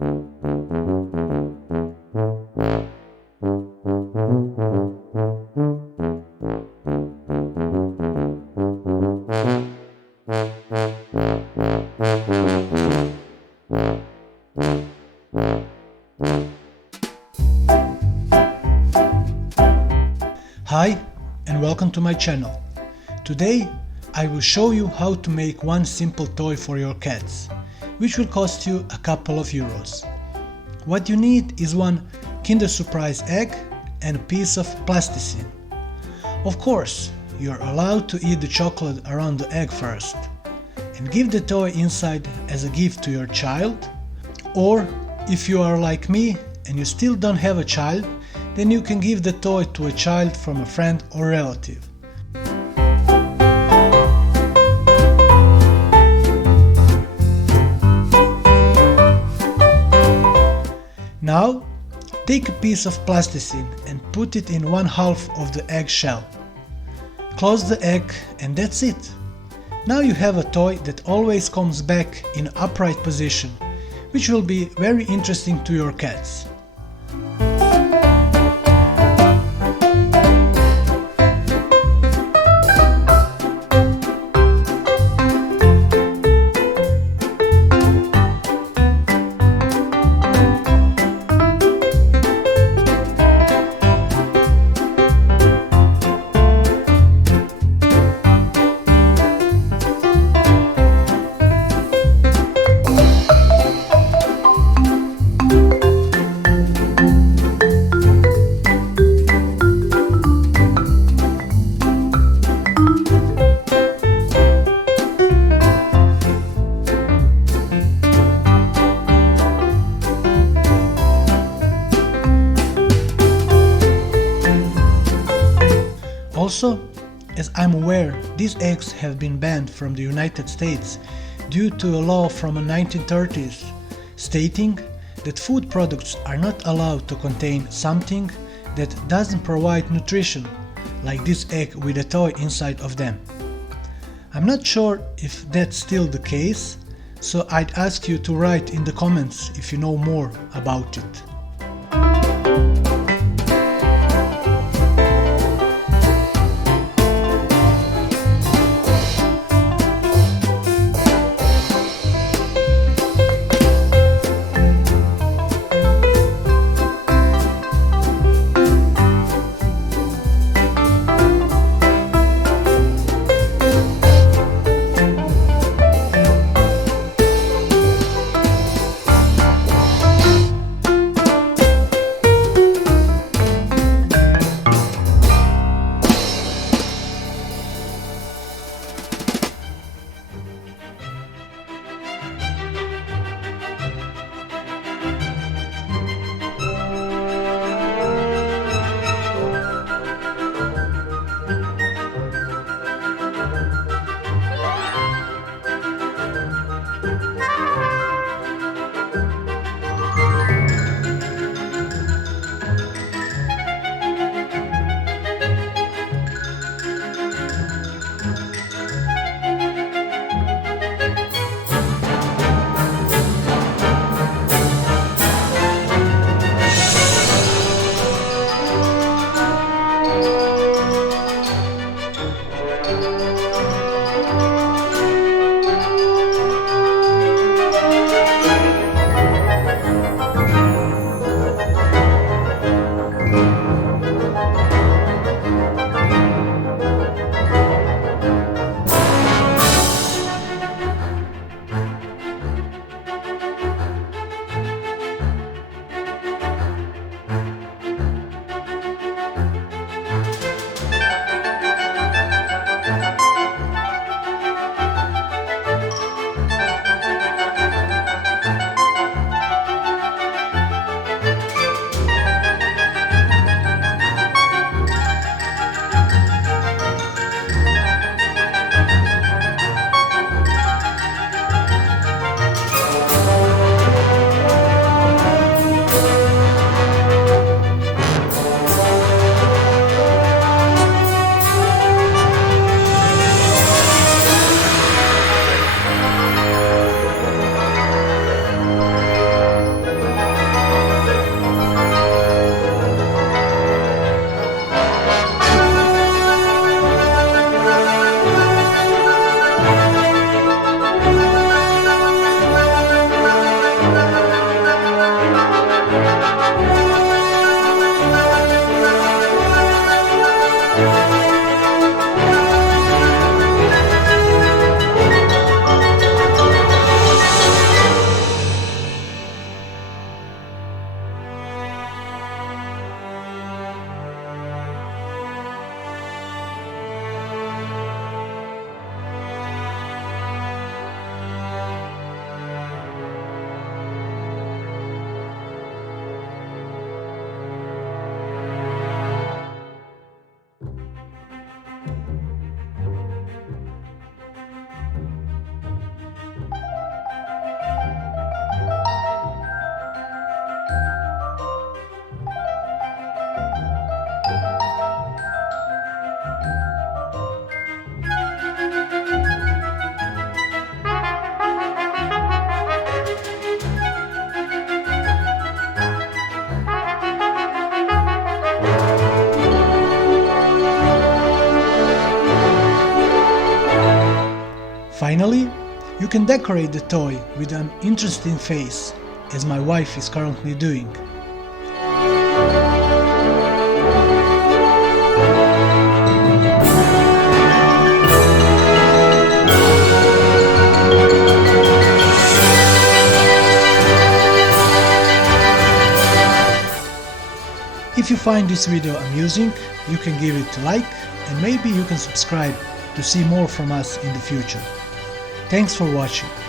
Hi and welcome to my channel. Today I will show you how to make one simple toy for your cats, which will cost you a couple of euros. What you need is one Kinder Surprise egg and a piece of plasticine. Of course, you're allowed to eat the chocolate around the egg first and give the toy inside as a gift to your child, or if you are like me and you still don't have a child, then you can give the toy to a child from a friend or relative. Now, take a piece of plasticine and put it in 1/2 of the egg shell. Close the egg and that's it. Now you have a toy that always comes back in upright position, which will be very interesting to your cats. Also, as I'm aware, these eggs have been banned from the United States due to a law from the 1930s stating that food products are not allowed to contain something that doesn't provide nutrition, like this egg with a toy inside of them. I'm not sure if that's still the case, so I'd ask you to write in the comments if you know more about it. Finally, you can decorate the toy with an interesting face, as my wife is currently doing. If you find this video amusing, you can give it a like and maybe you can subscribe to see more from us in the future. Thanks for watching.